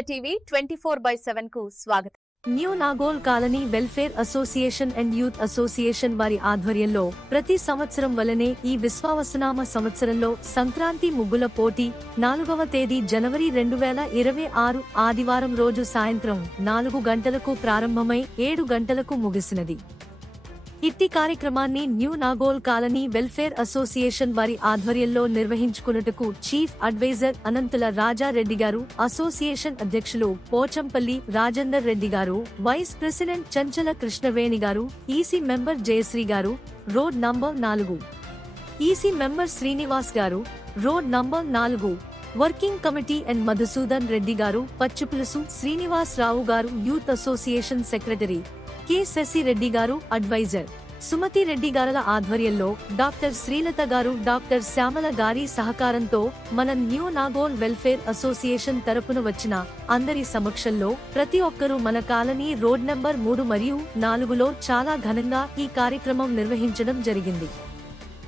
India TV 24/7 కు స్వాగతం. New Nagole colony welfare association and youth association వారి ఆధ్వర్యంలో ప్రతి సంవత్సరం వలనే ఈ విశ్వావసునామ సంవత్సరంలో సంక్రాంతి ముగ్గుల పోటీ 4వ తేదీ జనవరి 2026 ఆదివారం రోజు సాయంత్రం 4 గంటలకు ప్రారంభమై 7 గంటలకు ముగిసినది. ఇట్టి కార్యక్రమాన్ని new Nagole colony welfare association వారి ఆధ్వర్యంలో నిర్వహించుకున్నట్టుకు చీఫ్ అడ్వైజర్ అనంతుల రాజారెడ్డి గారు, అసోసియేషన్ అధ్యక్షులు పోచంపల్లి రాజేందర్ రెడ్డి గారు, వైస్ ప్రెసిడెంట్ చంచల కృష్ణవేణి గారు, EC member Jayashree garu, road number 4 EC member Srinivas garu, road number 4 working committee and Madhusudan Reddy garu, Pachipulusu Srinivas Rao garu, youth association secretary K Sasi Reddy garu, adviser Sumathi Reddy గారుల ఆధ్వర్యంలో డాక్టర్ శ్రీలత గారు, డాక్టర్ శ్యామల గారి సహకారంతో మన న్యూ నాగోల్ వెల్ఫేర్ అసోసియేషన్ తరపున వచ్చిన అందరి సమక్షంలో ప్రతి ఒక్కరూ మన కాలనీ రోడ్ నంబర్ 3 మరియు 4లో చాలా ఘనంగా ఈ కార్యక్రమం నిర్వహించడం జరిగింది.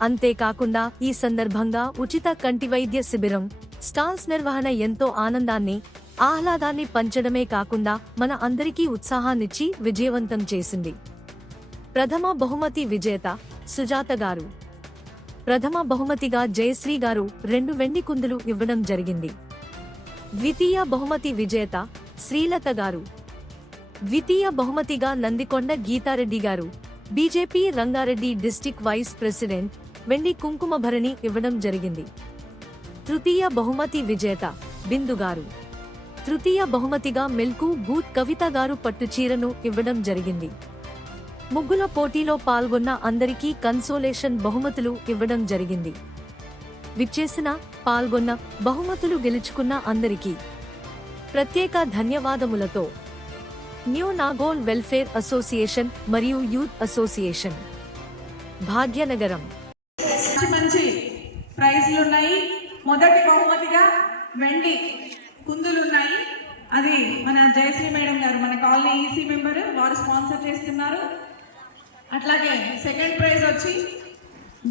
అంతేకాకుండా ఈ సందర్భంగా ఉచిత కంటి వైద్య శిబిరం, స్టాల్స్ నిర్వహణ ఎంతో ఆనందాన్ని, ఆహ్లాదాన్ని పంచడమే కాకుండా మన అందరికీ ఉత్సాహాన్నిచ్చి విజయవంతం చేసింది. ప్రథమ బహుమతి విజేత సుజాత గారు, ప్రథమ బహుమతిగా జయశ్రీ గారు 2 వెండి కుందులు ఇవ్వడం జరిగింది. ద్వితీయ బహుమతి విజేత శ్రీలత గారు, ద్వితీయ బహుమతిగా నందికొండ గీతారెడ్డి గారు, BJP Ranga Reddy district vice president వెండి కుంకుమ భరణి ఇవ్వడం జరిగింది. తృతీయ బహుమతి విజేత బిందు గారు, తృతీయ బహుమతిగా మెల్కు బూత్ కవిత గారు పట్టుచీరను ఇవ్వడం జరిగింది. ముగ్గుల పోటీలో పాల్గొన్న అందరికీ కన్సోలేషన్ బహుమతులు ఇవ్వడం జరిగింది. విచ్చేసిన, పాల్గొన్న, బహుమతులు గెలుచుకున్న అందరికీ ప్రత్యేక ధన్యవాదములతో న్యూ నాగోల్ వెల్ఫేర్ అసోసియేషన్ మరియు యూత్ అసోసియేషన్, భాగ్యనగరం. మంచి ప్రైజ్లు ఉన్నాయి. మొదటి బహుమతిగా వెండి కుందులు ఉన్నాయి. అది మన జయశ్రీ మేడం గారు, మన కాలనీ ఈసీ మెంబర్, వారు స్పాన్సర్ చేస్తున్నారు. అట్లాగే సెకండ్ ప్రైజ్ వచ్చి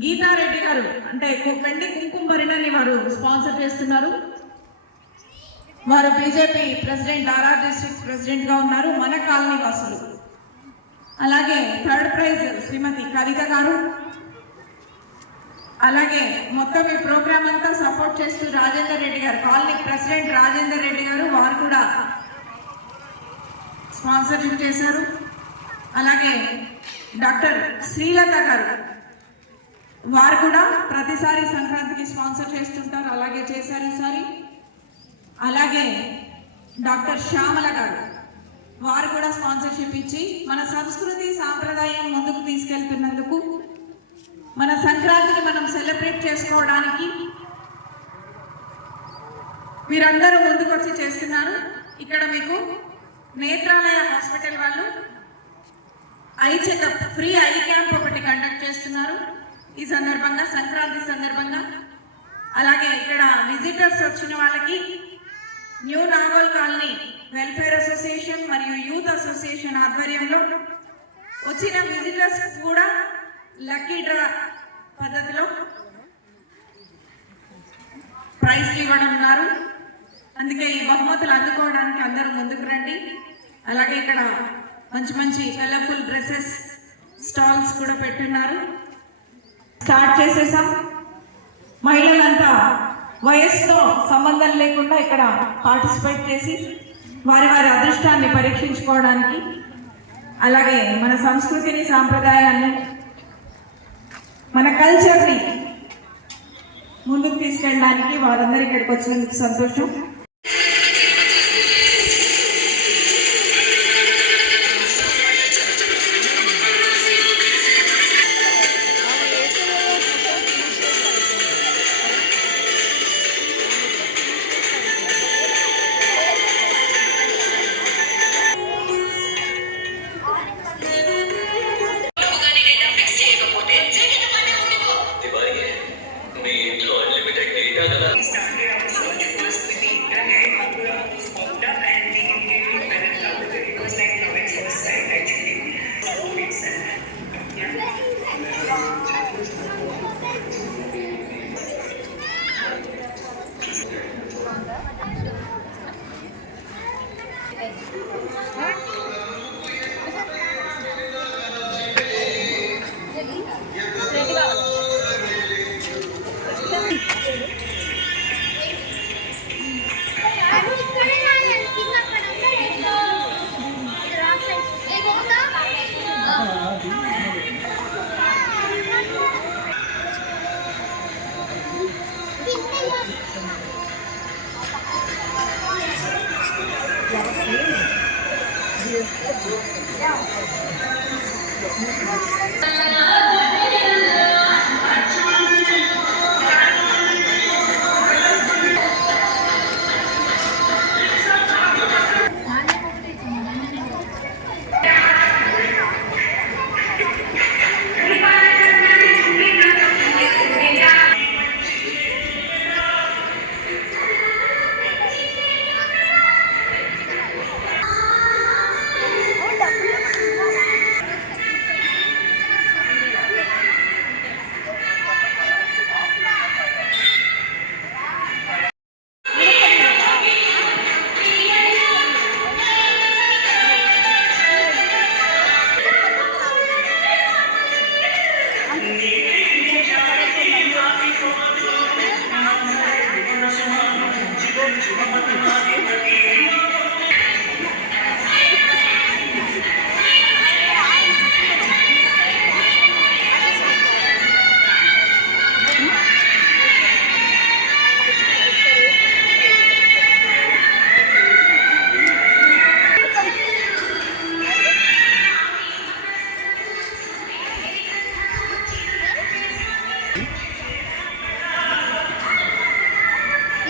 గీతారెడ్డి గారు, అంటే వెండి కుంకుమ భరణని వారు స్పాన్సర్ చేస్తున్నారు. వారు BJP president, RR district president గా ఉన్నారు, మన కాలనీ వాసులు. అలాగే థర్డ్ ప్రైజ్ శ్రీమతి కవిత గారు. అలాగే మొత్తం ఈ ప్రోగ్రామ్ అంతా సపోర్ట్ చేస్తూ రాజేందర్ రెడ్డి గారు, కాలనీ ప్రెసిడెంట్ రాజేందర్ రెడ్డి గారు, వారు కూడా స్పాన్సర్షిప్ చేశారు. అలాగే డాక్టర్ శ్రీలత గారు, వారు కూడా ప్రతిసారి సంక్రాంతికి స్పాన్సర్ చేస్తుంటారు, అలాగే చేశారు ఈసారి. అలాగే డాక్టర్ శ్యామల గారు, వారు కూడా స్పాన్సర్షిప్ ఇచ్చి మన సంస్కృతి సాంప్రదాయం ముందుకు తీసుకెళ్తున్నందుకు, మన సంక్రాంతిని మనం సెలబ్రేట్ చేసుకోవడానికి మీరందరూ ముందుకు వచ్చి చేస్తున్నారు. ఇక్కడ మీకు నేత్రాలయ హాస్పిటల్ వాళ్ళు eye checkup, free I camp ఒకటి కండక్ట్ చేస్తున్నారు ఈ సందర్భంగా, సంక్రాంతి సందర్భంగా. అలాగే ఇక్కడ విజిటర్స్ వచ్చిన వాళ్ళకి new Nagole colony welfare association మరియు యూత్ అసోసియేషన్ ఆధ్వర్యంలో వచ్చిన విజిటర్స్ కూడా లక్కీ డ్రా పద్ధతిలో ప్రైజ్ ఇవ్వడం ఉన్నారు. అందుకే ఈ బహుమతులు అందుకోవడానికి అందరూ ముందుకు రండి. అలాగే ఇక్కడ మంచి మంచి కలర్ఫుల్ డ్రెస్సెస్ స్టాల్స్ కూడా పెట్టున్నారు. స్టార్ట్ చేసేసాం. మహిళలంతా వయస్సుతో సంబంధం లేకుండా ఇక్కడ పార్టిసిపేట్ చేసి వారి వారి అదృష్టాన్ని పరీక్షించుకోవడానికి, అలాగే మన సంస్కృతిని, సాంప్రదాయాన్ని, మన కల్చర్ని ముందుకు తీసుకెళ్ళడానికి వారందరూ ఇక్కడికి వచ్చినందుకు సంతోషం.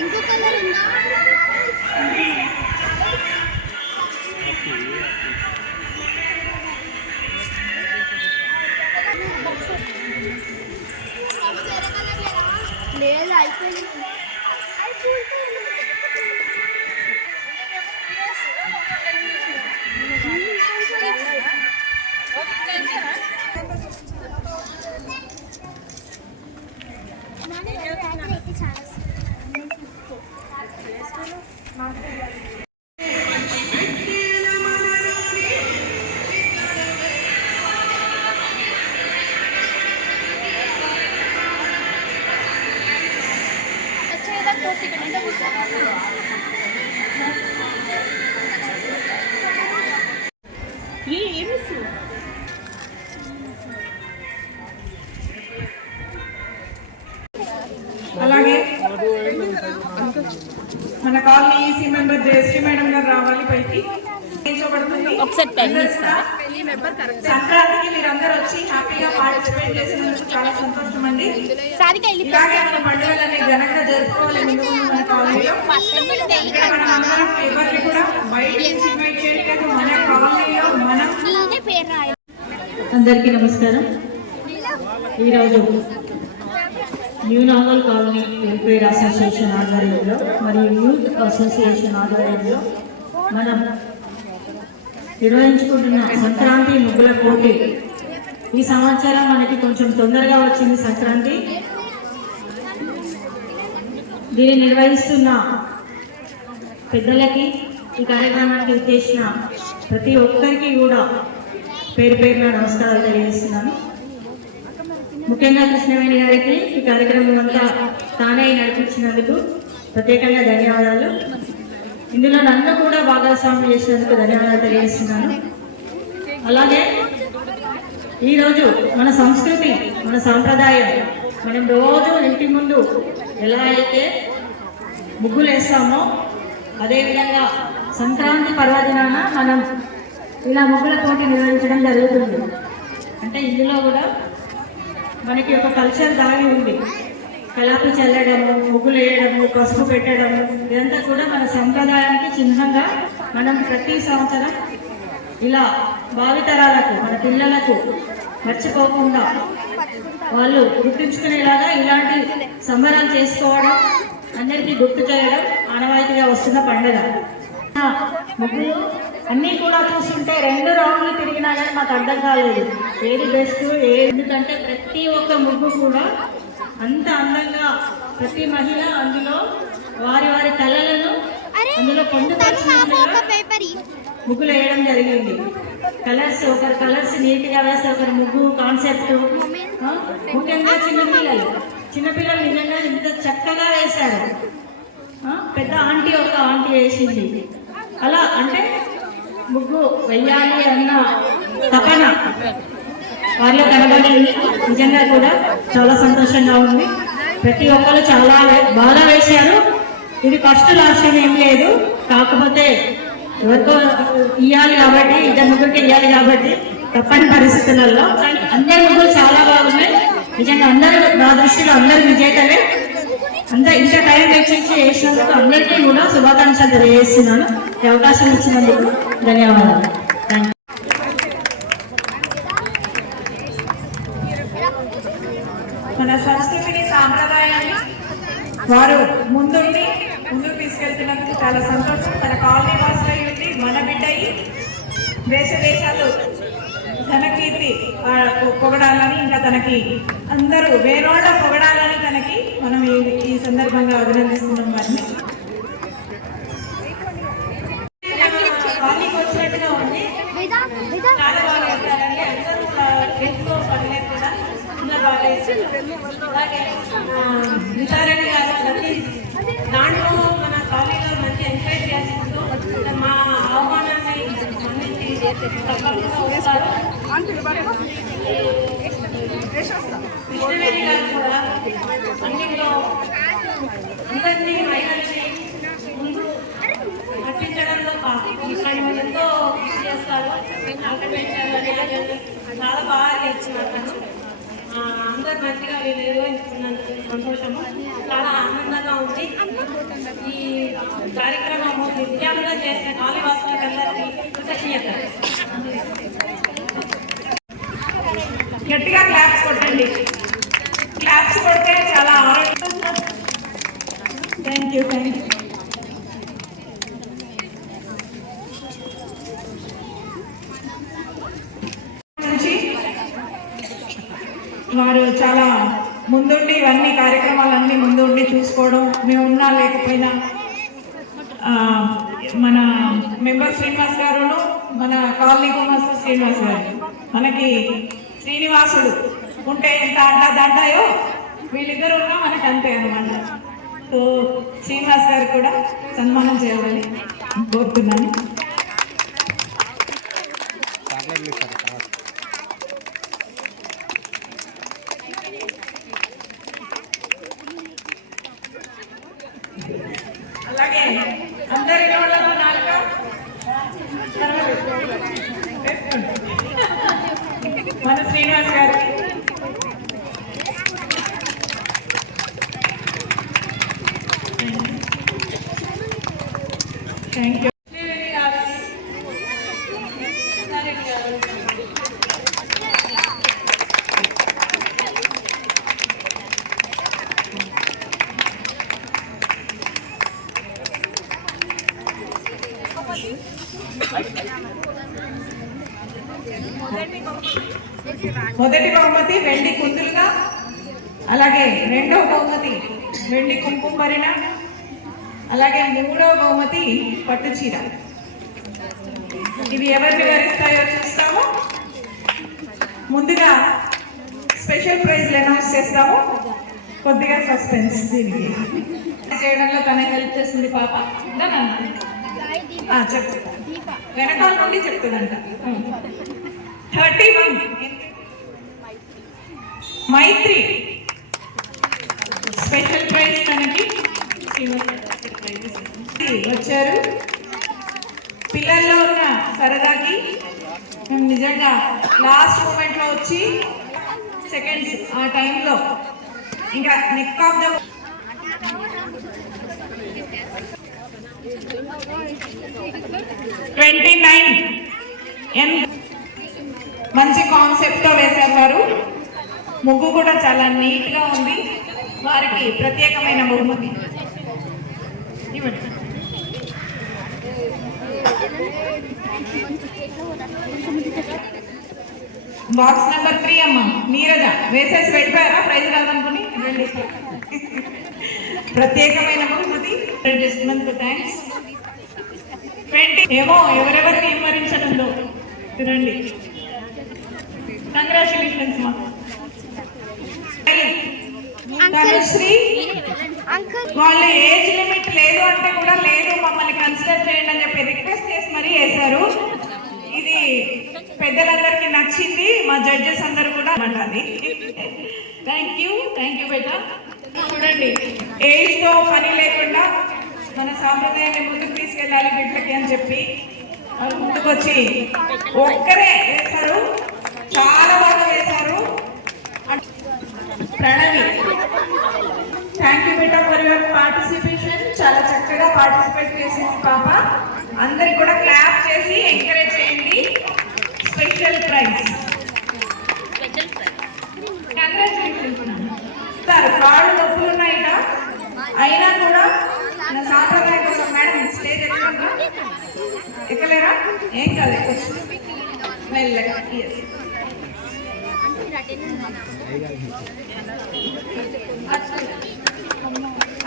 ఇంకో కలర్ ఉందా? లేదు అయిపోయింది. అలాగే మన colony EC member Jayashree madam గారు రావాలి పైకి. సంక్రాంతికి మీరందరూ వచ్చి హ్యాపీగా పార్టిసిపేట్ చేసినందుకు చాలా సంతోషం అండి. ఇలాగే మన పండుగలని ఘనంగా జరుపుకోవాలని మన కాలనీలో ఎవరిని కూడా బయట ఇన్వైట్ చేయలేదు. మన కాలనీలో మనం అందరికీ నమస్కారం. ఈరోజు new normal colony welfare association ఆధ్వర్యంలో మరియు యూత్ అసోసియేషన్ ఆధ్వర్యంలో మనం నిర్వహించుకుంటున్న సంక్రాంతి ముగ్గుల పోటీ ఈ సంవత్సరం మనకి కొంచెం తొందరగా వచ్చింది సంక్రాంతి. దీన్ని నిర్వహిస్తున్న పెద్దలకి, ఈ కార్యక్రమానికి చేసిన ప్రతి ఒక్కరికి కూడా పేరు పేరున నమస్కారాలు తెలియజేస్తున్నాను. ముఖ్యంగా కృష్ణవేణి గారికి ఈ కార్యక్రమం అంతా తానే నడిపించినందుకు ప్రత్యేకంగా ధన్యవాదాలు. ఇందులో నన్ను కూడా భాగస్వామ్యం చేసినందుకు ధన్యవాదాలు తెలియజేస్తున్నాను. అలాగే ఈరోజు మన సంస్కృతి, మన సాంప్రదాయం, మనం రోజు ఇంటి ముందు ఎలా అయితే ముగ్గులు వేస్తామో అదేవిధంగా సంక్రాంతి పర్వదినాన మనం ఇలా ముగ్గుల పోటీ నిర్వహించడం జరుగుతుంది. అంటే ఇందులో కూడా మనకి ఒక కల్చర్ దాగి ఉంది. కలాపి చల్లడము, ముగ్గులు వేయడము, పసుపు పెట్టడము, ఇదంతా కూడా మన సంప్రదాయానికి చిహ్నంగా మనం ప్రతి సంవత్సరం ఇలా భావితరాలకు, మన పిల్లలకు మర్చిపోకుండా వాళ్ళు గుర్తుంచుకునేలాగా ఇలాంటి సంబరాలు చేసుకోవడం, అందరికీ గుర్తు చేయడం ఆనవాయితీగా వస్తున్న పండుగ. ముగ్గులు అన్నీ కూడా చూస్తుంటే 2 రౌండ్లు తిరిగినా కానీ మాకు అర్థం కాలేదు ఏది బెస్ట్ ఎందుకంటే ప్రతి ఒక్క ముగ్గు కూడా అంత అందంగా ప్రతి మహిళ అందులో వారి వారి కళలను అందులో పొందుపరిచినట్లుగా ముగ్గులు వేయడం జరిగింది. కలర్స్, ఒకరు కలర్స్ నీట్గా వేస్తే ఒకరు ముగ్గు కాన్సెప్ట్, ముఖ్యంగా చిన్నపిల్లలు నిజంగా ఇంత చక్కగా వేశారు. పెద్ద ఆంటీ ఒక ఆంటీ వేసింది. అలా అంటే ముగ్గు వెయ్యాలి అన్న తపన వాళ్ళు కనబడి నిజంగా కూడా చాలా సంతోషంగా ఉంది. ప్రతి ఒక్కరు చాలా బాగా వేశారు. ఇది ఫస్ట్ లాస్ట్ ఏం లేదు, కాకపోతే ఎవరికో ఇవ్వాలి కాబట్టి, 2 ముగ్గురికి ఇవ్వాలి కాబట్టి తప్పని పరిస్థితులలో. కానీ అందరి ముగ్గులు చాలా బాగున్నాయి. నిజంగా అందరూ నా దృష్టిలో అందరు విజేతలే. ఇంత టైం వెచ్చించి చేసినందుకు అందరికీ కూడా శుభాకాంక్షలు తెలియజేస్తున్నాను. ఈ అవకాశం ఇచ్చినందుకు ధన్యవాదాలు. మన సంస్కృతిని సాంప్రదాయాన్ని వారు ముందుకు తీసుకెళ్తున్నందుకు చాలా సంతోషం. మన కాలనీ వాసులై ఉండి మన బిడ్డయి దేశ దేశాలు ధనకీర్తి పొగడాలని, ఇంకా తనకి అందరూ వేరోళ్ళ పొగడాలని తనకి మనం ఈ సందర్భంగా అభినందిస్తున్నాం వారిని. కాలనీకి వచ్చినట్టుగా ఉంది, చాలా బాగా చేస్తారండి. అందరూ ఎంతో పర్లేదు కదా, అందరూ బాగా చేస్తారు. అలాగే విచారణి గారు ప్రతి దాంట్లో మన కాలనీలో మంచి ఎంకరేజ్ చేస్తూ మా ఆహ్వానాన్ని మన్నించి తప్పకుండా వస్తారు. కృష్ణవేణి గారు కూడా అన్నింటిలో అందరినీ మహిళల్ని ముందు నటించడంలో ఇట్లాంటి ఎంతో కృషి చేస్తారు. చాలా బాగా చేస్తున్నారు. అందరు మంచిగా నిర్వహించుకున్నందుకు సంతోషము, చాలా ఆనందంగా ఉంది. ఈ కార్యక్రమము విద్యార్థులు చేసిన కాళీవాసులకు అందరికీ కృతజ్ఞత. గట్టిగా క్లాప్స్ కొట్టండి. క్లాప్స్ కొడితే చాలా ఆరోగ్యం. Thank you. నుంచి వారు చాలా ముందుండి ఇవన్నీ కార్యక్రమాలన్నీ ముందుండి చూసుకోవడం, మేము ఉన్నా లేకపోయినా మన మెంబర్ శ్రీనివాస్ గారును మన కాలనీ కుమార్ శ్రీనివాస్ గారు, మనకి శ్రీనివాసుడు ఉంటే ఎంత దండాయో వీళ్ళిద్దరు ఉన్నా మనకు అంతే అనమాట. సో శ్రీనివాస్ గారు కూడా సన్మానం చేయాలని కోరుతున్నాను. అలాగే అందరి నోళ్ళలో నాలుక మన శ్రీనివాస్ గారికి థ్యాంక్ యూ. మొదటి బహుమతి వెండి కుందులుగా, అలాగే రెండవ బహుమతి వెండి కుంకుమ భరిణ, అలాగే మూడవ బహుమతి పట్టు చీర. ఇవి ఎవరిని వరిస్తాయో చూస్తాము. ముందుగా స్పెషల్ ప్రైజ్లు అనౌన్స్ చేస్తాము. కొద్దిగా సస్పెన్స్ దీనికి చేయడంలో తన హెల్ప్ చేస్తుంది పాప. చెప్తా, వెనకాల నుండి చెప్తుందంట. 31 మైత్రి స్పెషల్ ప్రైజ్ తనకి వచ్చారు. పిల్లల్లో ఉన్న సరదాకి మేము నిజంగా లాస్ట్ మూమెంట్లో వచ్చి సెకండ్స్ ఆ టైంలో ఇంకా నెక్ ఆఫ్ ద 29 మంచి కాన్సెప్ట్ తో వేశారు వారు. ముగ్గు కూడా చాలా నీట్ గా ఉంది. వారికి ప్రత్యేకమైన బహుమతి ఇవ్వండి. బాక్స్ నెంబర్ 3 అమ్మ నీరజ వేసేసి పెట్టారా ప్రైజ్ రాదనుకుని. ప్రత్యేకమైన బహుమతి చేస్తున్నందుకు థ్యాంక్స్. 20 ఏమో ఎవరెవరికి ఏం వరించనుందో చూడండి. కంగ్రాచులేషన్స్ మా శ్రీ. వాళ్ళు ఏజ్ లిమిట్ లేదు అంటే కూడా లేదు, మమ్మల్ని కన్సిడర్ చేయండి అని చెప్పి రిక్వెస్ట్ చేసి మరీ వేశారు. ఇది పెద్దలందరికీ నచ్చింది, మా జడ్జెస్ అందరూ కూడా అన్నది. థ్యాంక్ యూ బేటా. చూడండి, ఏజ్ తో పని లేకుండా మన సాంప్రదాయాన్ని ముందుకు తీసుకెళ్ళాలి బిడ్డలకి అని చెప్పి వాళ్ళు ముందుకొచ్చి ఒక్కరే వేశారు, చాలా బాగా వేశారు. Pranavi, thank you beta for your participation. చాలా చక్కగా పార్టిసిపేట్ చేసింది పాప. అందరికి కూడా క్లాప్ చేసి ఎంకరేజ్ చేయండి. Special prize sir. కాళ్ళు నొప్పులు ఉన్నాయిట, అయినా కూడా నా సాంప్రదాయం కోసం మేడం స్టేజ్ ఎక్కలేరా? ఏం కాదు, మెల్లగా.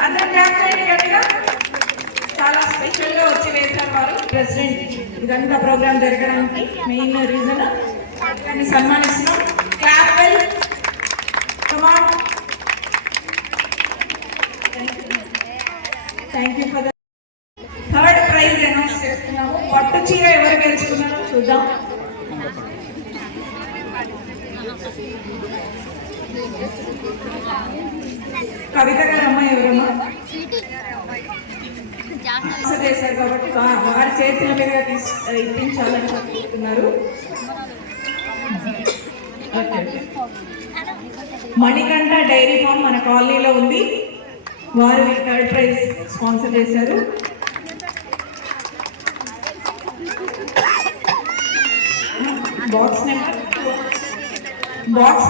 అందరూ క్లాప్ చేయండి గట్టిగా. చాలా స్పెషల్ గా వచ్చి వేశారు వారు. ప్రెసిడెంట్ ఇదంతా ప్రోగ్రామ్ జరగడానికి మెయిన్ రీజన్. సన్మానిస్తున్నాం. Clap well. Come on. Thank you for the third prize announce చేస్తున్నాము. పట్టు చీర ఎవరు గెలుచుకున్నారో చూద్దాం. కవిత గారు అమ్మాయి ఎవరమ్మా చేశారు కాబట్టి వారి చేతుల మీదుగా ఇప్పించాలని చెప్తున్నారు. మణికంఠ డైరీ ఫామ్ మన కాలనీలో ఉంది, వారు థర్డ్ ప్రైజ్ స్పాన్సర్ చేశారు. Box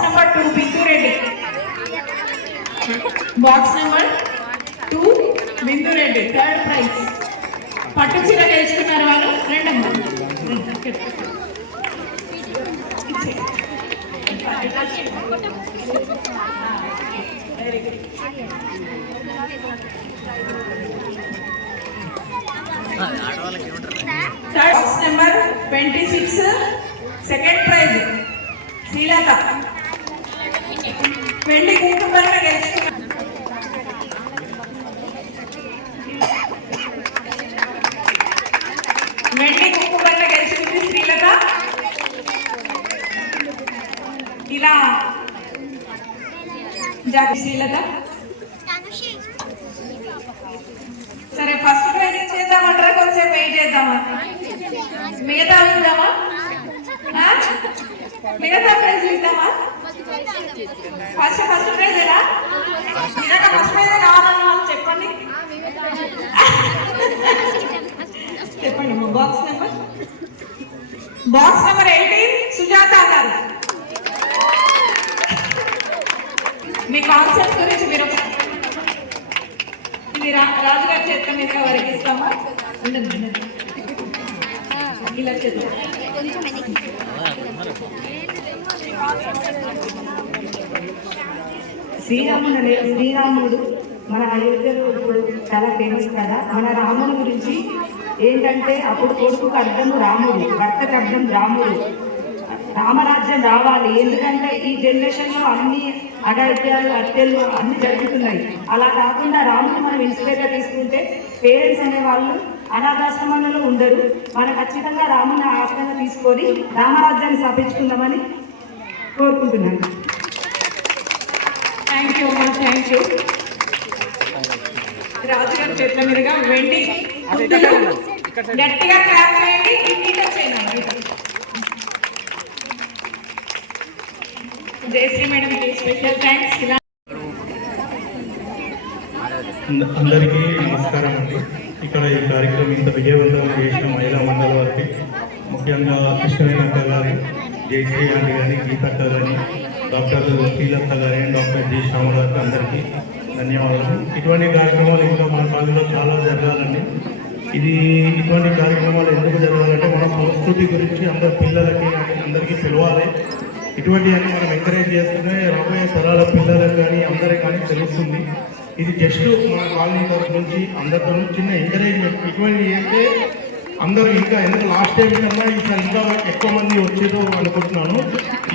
number 2 Bindu Reddy. Box number 2 Bindu Reddy third prize. పట్టు చీర గెలుచుకున్నారు వాళ్ళు. రెండమ్మా box number 26 second prize Srilatha. వెండి కుంకుమ గెలుచుకున్నారు. వెండి కుంకుమ గెలిచింది శ్రీలత. ఇలా శ్రీలత. సరే, ఫస్ట్ ప్రైజ్ చేద్దామంటారా? కొంచెం వెయిట్ చేద్దామా? మిగతా ఇద్దామా? మిగతా ప్రైజ్ ఇద్దామా? ఫస్ట్ ప్రైజ్ ఎలా? ఫస్ట్ ప్రైజ్ కావాలన్న వాళ్ళు చెప్పండి. చెప్పండి. బాక్స్ నెంబర్ 18 సుజాత గారు. మీ కాన్సెప్ట్ గురించి మీరు ఇది రాజుగారి చేత మీద వారికి ఇస్తామా? ఇలా చేద్దాం. శ్రీరాముడు మన అయోధ్యలో ఇప్పుడు చాలా ఫేమస్ కదా. మన రాముని గురించి ఏంటంటే, అప్పుడు కొడుకుకు అర్థం రాముడు, భర్తకు అర్థం రాముడు. రామరాజ్యం రావాలి. ఎందుకంటే ఈ జనరేషన్లో అన్ని అఘాయిత్యాలు, హత్యలు అన్ని జరుగుతున్నాయి. అలా కాకుండా రాముని మనం ఇన్స్పైర్గా తీసుకుంటే పేరెంట్స్ అనే వాళ్ళు అనాథాశ్రమాలలో ఉండరు. మనం ఖచ్చితంగా రాముని ఆశ్రమంగా తీసుకొని రామరాజ్యాన్ని స్థాపించుకుందామని కోరుకుంటున్నాను. థ్యాంక్ యూ అమ్మా, థ్యాంక్ యూ. రాజుగారి చేతుల మీదుగా వెండి గట్టిగా క్లాప్ చేయండి. Jayashree madam special thanks. అందరికీ నమస్కారం అండి. ఇక్కడ ఈ కార్యక్రమం ఇంత విజయవంతంగా చేసిన మహిళా మండలి వారికి, ముఖ్యంగా కృష్ణవేణక్క గారి, జయశ్రీ ఆంటీ గారి, గీతక్క గారి, డాక్టర్ శ్రీలత గారి, డాక్టర్ జి శ్యామ గారికి అందరికీ ధన్యవాదాలు. ఇటువంటి కార్యక్రమాలు ఇంకా మన కాలేజీలో చాలా జరగాలండి. ఇటువంటి కార్యక్రమాలు ఎందుకు జరగాలంటే, మన సంస్కృతి గురించి అందరి పిల్లలకి అందరికీ పిలవాలి. ఇటువంటివన్నీ మనం ఎంకరేజ్ చేస్తూనే రాబోయే తరాల పిల్లలకు కానీ అందరికీ కానీ తెలుస్తుంది. ఇది జస్ట్ మన కాలనీ తరఫు నుంచి అందరితో చిన్న ఎంకరేజ్మెంట్. ఇటువంటివి చేస్తే అందరూ ఇంకా ఎందుకు లాస్ట్ టైం కన్నా ఈసారి ఇంకా ఎక్కువ మంది వచ్చేదో అనుకుంటున్నాను.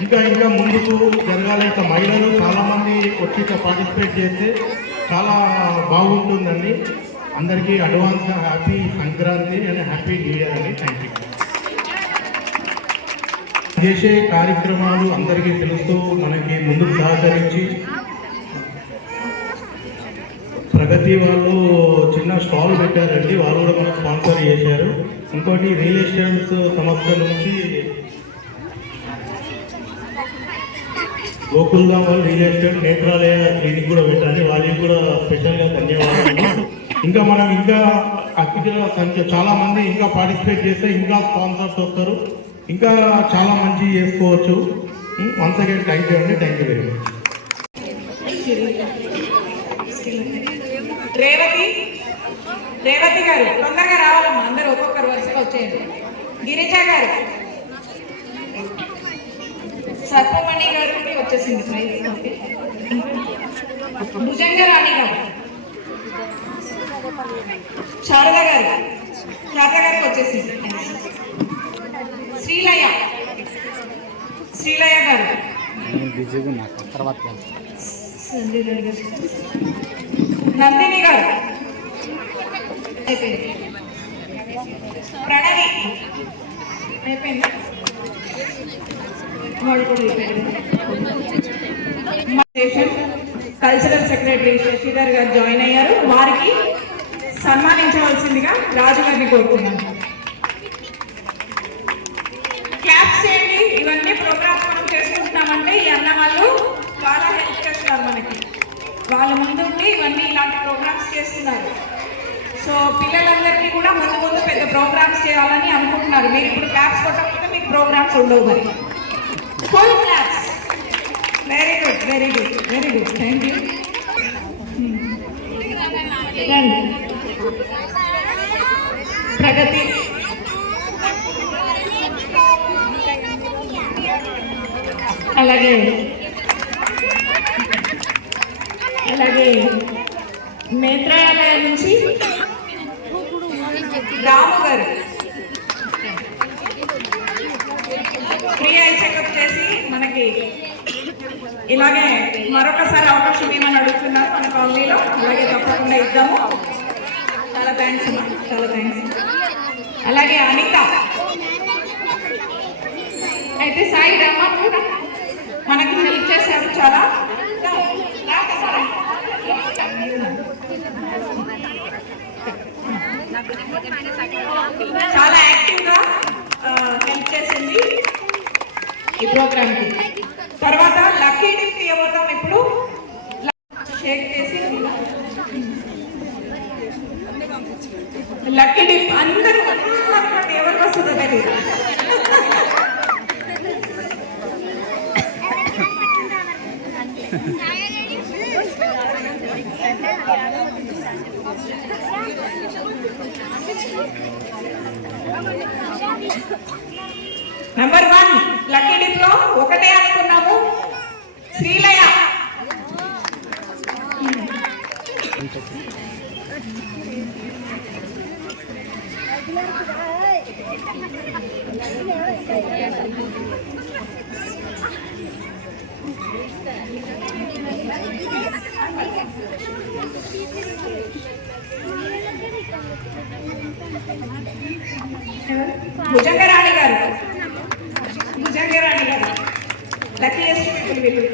ఇంకా ముందుకు జరగాలి. ఇంకా మహిళలు చాలామంది వచ్చి పార్టిసిపేట్ చేస్తే చాలా బాగుంటుందండి. అందరికీ advance happy Sankranti and happy new year అండి. Thank you. చేసే కార్యక్రమాలు అందరికీ తెలుస్తూ మనకి ముందుకు సహకరించి, ప్రగతి వాళ్ళు చిన్న స్టాల్ పెట్టారండి, వాళ్ళు కూడా మనకు స్పాన్సర్ చేశారు. ఇంకోటి రియల్ ఎస్టేట్స్ సంస్థ నుంచి గోకుల్ధామ్ వాళ్ళు రియల్ ఎస్టేట్ నేత్రాలయ క్లినిక్ కూడా పెట్టాలి, వాళ్ళకి కూడా స్పెషల్గా ధన్యవాదాలు. ఇంకా మనం ఇంకా అతిథుల సంఖ్య చాలా మంది ఇంకా పార్టిసిపేట్ చేస్తే ఇంకా స్పాన్సర్స్ వస్తారు, ఇంకా చాలా మంచి చేసుకోవచ్చు. వన్స్ అగైన్ థ్యాంక్ యూ అండి, thank you very much. Revathi గారు తొందరగా రావాలమ్మా, అందరూ ఒక్కొక్కరు వరుసగా వచ్చేయండి. గిరిజ గారు, సర్పమణి గారు వచ్చేసింది ప్రైజ్. భుజంగ రాణి గారు, శారద గారికి వచ్చేసింది. శ్రీలయ గారు, నందిని గారు అయిపోయింది. ప్రణవి అయిపోయింది, వాళ్ళు కూడా అయిపోయింది. కల్చరల్ సెక్రటరీ శశిధర్ గారు జాయిన్ అయ్యారు, వారికి సన్మానించవలసిందిగా రాజు గారిని కోరుతున్నాను. క్లాప్స్ చేయండి. ఇవన్నీ ప్రోగ్రామ్స్ మనం చేసుకుంటున్నామంటే ఈ అన్న వాళ్ళు చాలా హెల్ప్ చేస్తున్నారు మనకి, వాళ్ళ ముందుండి ఇవన్నీ ఇలాంటి ప్రోగ్రామ్స్ చేస్తున్నారు. సో పిల్లలందరికీ కూడా ముందు ముందు పెద్ద ప్రోగ్రామ్స్ చేయాలని అనుకుంటున్నారు. మీరు ఇప్పుడు క్లాప్స్ కొట్టకపోతే మీకు ప్రోగ్రామ్స్ ఉండవు. మరి full claps. Very good, very good, very good, thank you. Pragathi, అలాగే నేత్రాలయం నుంచి రాము గారు ఫ్రీ ఐ చెకప్ చేసి మనకి ఇలాగే మరొకసారి అవకాశం ఏమని అడుగుతున్నారు మన కాలనీలో, అలాగే తప్పకుండా ఇద్దాము. చాలా థ్యాంక్స్ అమ్మా, చాలా థ్యాంక్స్. అలాగే అనిత అయితే సాయి రామ కూడా మనకి హెల్ప్ చేశారు చాలా. చాలా యాక్టివ్గా హెల్ప్ చేసింది ఈ ప్రోగ్రామ్కి. తర్వాత లక్కీ డిప్ ఇవ్వడం ఇప్పుడు షేక్ చేసి లక్కీ డిప్ అందరూ ఎవరికి వస్తుందో తెలియదు. నెంబర్ 1 లక్కీ డిప్ లో ఒకటే అనుకున్నాము, శ్రీలయ. భుజంగరాణి గారు లక్కీయెస్ట్ పీపుల్.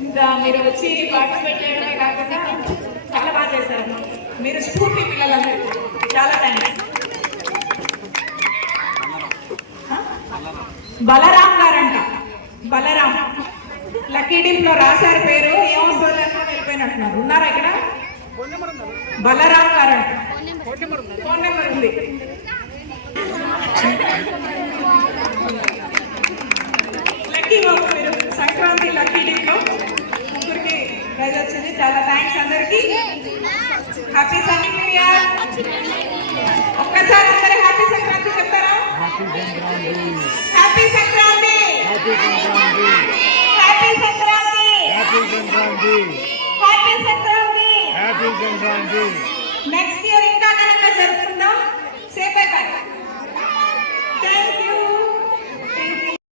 ఇంకా మీరు వచ్చి పార్టిసిపేట్ చేయడమే కాకుండా చాలా బాగా చేశారు. మీరు స్ఫూర్తి పిల్లలందరూ, చాలా థ్యాంక్స్. బలరాం గారంట, బలరాం లక్కీ డిప్ లో రాశారు పేరు, ఏమొస్తుందో వెళ్ళిపోయినట్టున్నారు. ఉన్నారా ఇక్కడ? బలరాం గారంట, ఫోన్ నెంబర్ ఉంది. లక్కీ బాబు మీరు సంక్రాంతి లక్కీ డిప్ లో ముగ్గురికి ప్రైజ్ వచ్చింది. చాలా థ్యాంక్స్ అందరికి. హ్యాపీ సంక్రాంతి. ఒక్కసారి అందరూ హ్యాపీ సంక్రాంతి చెప్తారా? Happy Sankranti, happy Sankranti, happy Sankranti, happy Sankranti, happy Sankranti. Next year ఇంకా ఘనంగా జరుపుకుందాం. సేఫ్ అయిపోయి